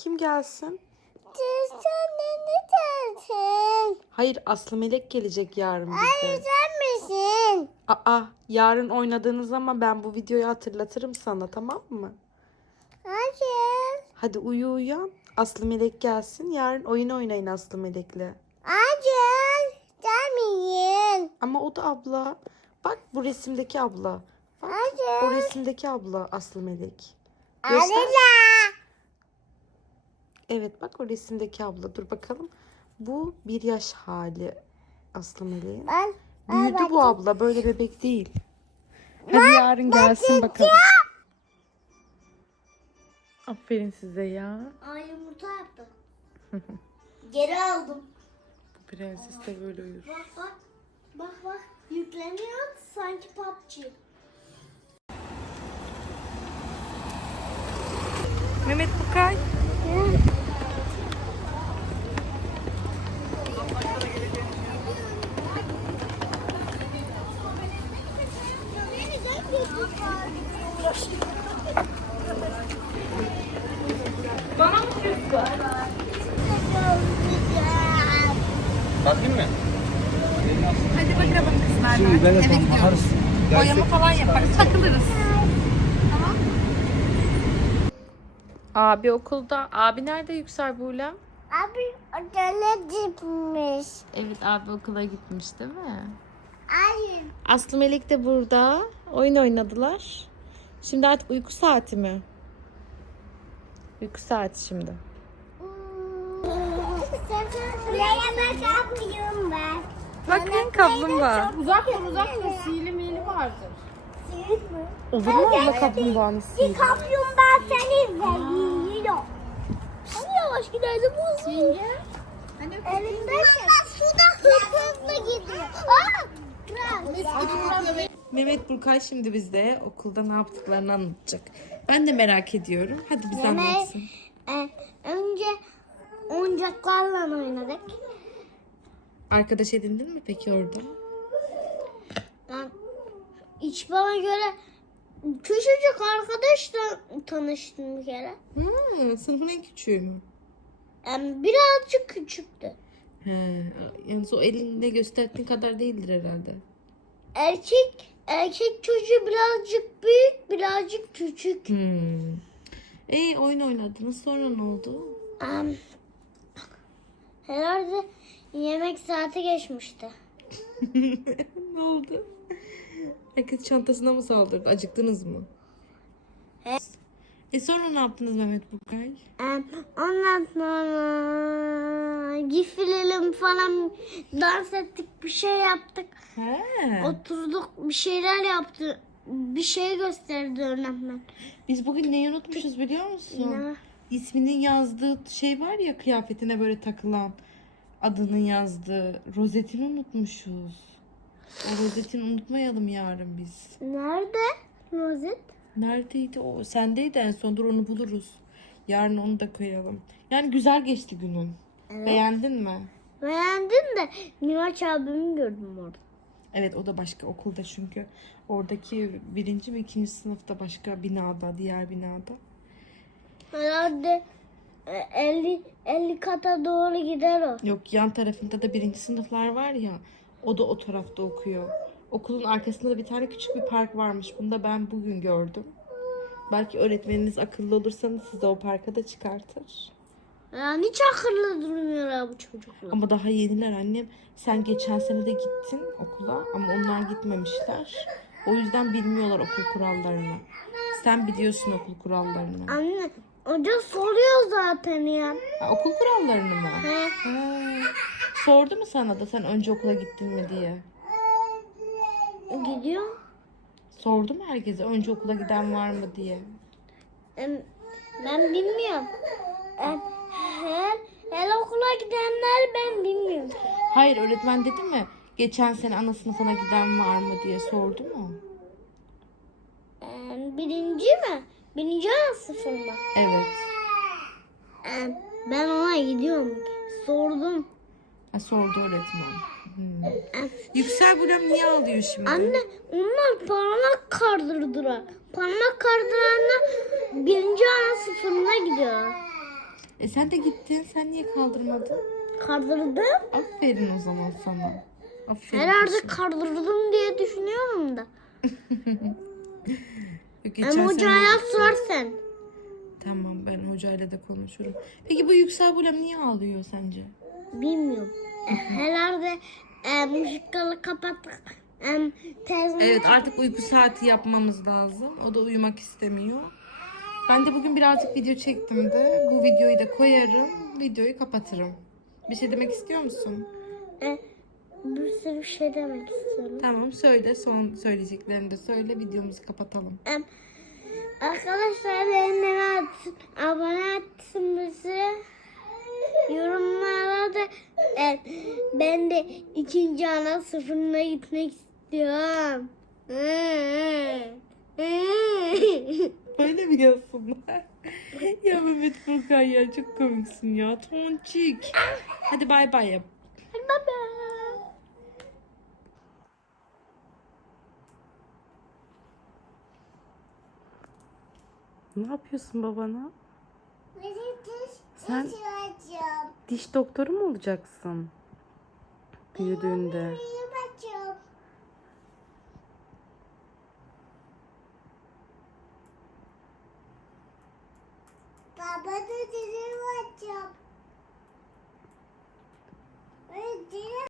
Kim gelsin? Sen ne dersin? Hayır Aslı Melek gelecek yarın bize. Sen misin? Aa yarın oynadığınız zaman ben bu videoyu hatırlatırım sana tamam mı? Hayır. Hadi uyu uyan. Aslı Melek gelsin. Yarın oyun oynayın Aslı Melek'le. Hayır. Gelmeyin. Ama o da abla. Bak bu resimdeki abla. Bak Hayır. o resimdeki abla Aslı Melek. Göster. Arıla. Evet bak o resimdeki abla. Dur bakalım. Bu bir yaş hali Aslı Melek'in. Ben Büyüdü bu abla. Böyle bebek değil. Hadi yarın gelsin bakalım. Aferin size ya. Ay yumurta yaptım. Geri aldım. Bu prenses de böyle uyur. Bak bak. Bak bak. Yükleniyor sanki PUBG. Mehmet Bukay. Kalkayım mı? Hadi bakalım kızlar. Şimdi ben Eve gidiyoruz. bakarız. Boyama falan yaparız. Takılırız. Tamam. Abi okulda. Abi nerede Yüksel Buğlem? Abi otele gitmiş. Evet abi okula gitmiş değil mi? Hayır. Aslı Melek de burada. Oyun oynadılar. Şimdi artık uyku saati mi? Uyku saati şimdi. Neye bakabiliyorum ben? Bakın kaplumbağa. Uzak dur uzak dur. Sihirli mihirli vardır. Siz mi? Olur mu abla kaplumbağanın Bir sihri? kaplumbağa seni veriyor. Hadi yavaş gidelim. Yenge. Hani Elinde Ama suda hızlı gidiyor. Aa! Mehmet Burkay şimdi bizde okulda ne yaptıklarını anlatacak. Ben de merak ediyorum. Hadi bize anlatsın. E, önce oyuncaklarla oynadık. Arkadaş edindin mi peki orada? Ben hiç bana göre küçücük arkadaşla tanıştım bir kere. Hmm, sınıfın en küçüğü mü? Yani birazcık küçüktü. He, yani o elinde gösterdiğin kadar değildir herhalde. Erkek erkek çocuğu birazcık büyük, birazcık küçük. Hmm. E oyun oynadınız sonra ne oldu? Em, herhalde yemek saati geçmişti. ne oldu? Herkes çantasına mı saldırdı? Acıktınız mı? Evet. E sonra ne yaptınız Mehmet Burkay? Em, ondan sonra giflelim falan dans ettik, bir şey yaptık. He. Oturduk, bir şeyler yaptı. Bir şey gösterdi öğretmen. Biz bugün neyi unutmuşuz biliyor musun? Ne? İsminin yazdığı şey var ya kıyafetine böyle takılan adının yazdığı rozetini unutmuşuz. O rozetini unutmayalım yarın biz. Nerede? Rozet? Neredeydi o? Sendeydi en son. Dur onu buluruz. Yarın onu da koyalım. Yani güzel geçti günün. Beğendin mi? Beğendim de Miraç abimi gördüm orada. Evet o da başka okulda çünkü. Oradaki birinci mi ikinci sınıfta başka binada, diğer binada. Herhalde e, 50 50 kata doğru gider o. Yok yan tarafında da birinci sınıflar var ya. O da o tarafta okuyor. Okulun arkasında da bir tane küçük bir park varmış. Bunu da ben bugün gördüm. Belki öğretmeniniz akıllı olursanız sizi o parka da çıkartır. Yani hiç akıllı durmuyorlar bu çocuklar. Ama daha yeniler annem. Sen geçen sene de gittin okula ama onlar gitmemişler. O yüzden bilmiyorlar okul kurallarını. Sen biliyorsun okul kurallarını. Anne hoca soruyor zaten ya. Ha, okul kurallarını mı? He. Ha. Sordu mu sana da sen önce okula gittin mi diye? Gidiyor. Sordu mu herkese önce okula giden var mı diye? Em, Ben bilmiyorum. Em, Her, her okula gidenler ben bilmiyorum. Hayır öğretmen dedi mi? Geçen sene ana sınıfına giden var mı diye sordu mu? Em, Birinci mi? Birinci ana sınıfı mı? Evet. Em, Ben ona gidiyorum. Sordum. Ha, sordu öğretmen. Hmm. Yüksel Bulem niye ağlıyor şimdi? Anne onlar parmak kardırdılar. Parmak kardıranlar birinci ana sınıfına gidiyor. E sen de gittin. Sen niye kaldırmadın? Kaldırdım. Aferin o zaman sana. Aferin. Herhalde kızım. kaldırdım diye düşünüyorum da. Geçen Ama sene- hocaya sor sen. Tamam ben hocayla da konuşurum. Peki bu Yüksel Bulem niye ağlıyor sence? Bilmiyorum. E, Herhalde e, müzikleri kapattık. E, teyzem Evet artık uyku saati yapmamız lazım. O da uyumak istemiyor. Ben de bugün birazcık video çektim de bu videoyu da koyarım. Videoyu kapatırım. Bir şey demek istiyor musun? e, bir sürü şey demek istiyorum. Tamam söyle son söyleyeceklerini de söyle videomuzu kapatalım. E, arkadaşlar beğenmeyi atsın, abone atsın bizi. Yorumlara da e, ben de ikinci ana sınıfına gitmek istiyorum. Böyle mi yazsınlar? ya Mehmet Furkan ya çok komiksin ya. Tonçik. Hadi bay bay yap. Baba. Ne yapıyorsun babana? Sen Açıyorum. diş doktoru mu olacaksın? Büyüdüğünde. Baba da dilim açacağım.